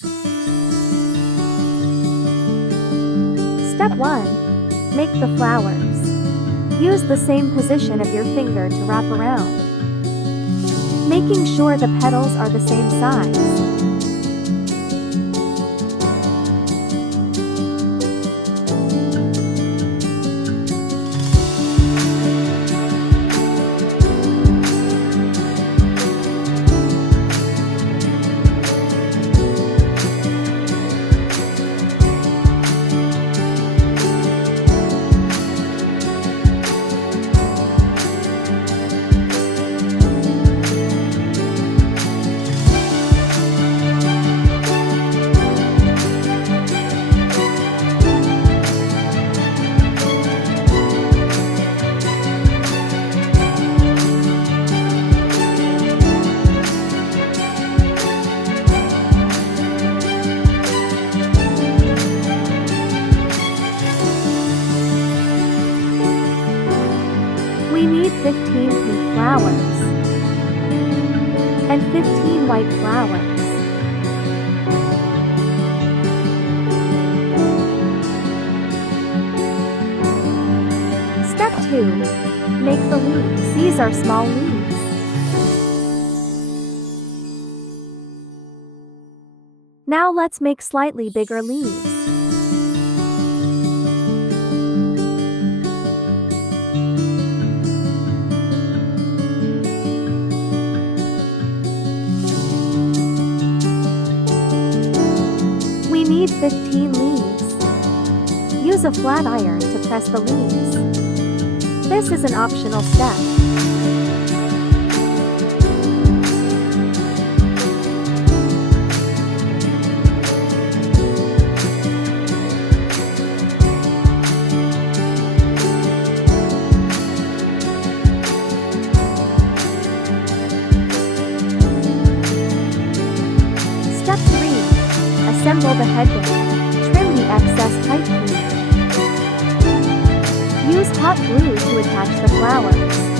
Step 1. Make the flowers. Use the same position of your finger to wrap around, making sure the petals are the same size. We need 15 pink flowers and 15 white flowers. Step 2. Make the leaves. These are small leaves. Now let's make slightly bigger leaves. We need 15 leaves. Use a flat iron to press the leaves. This is an optional step. Step 3. Assemble the headband. Trim the excess tight glue. Use hot glue to attach the flowers.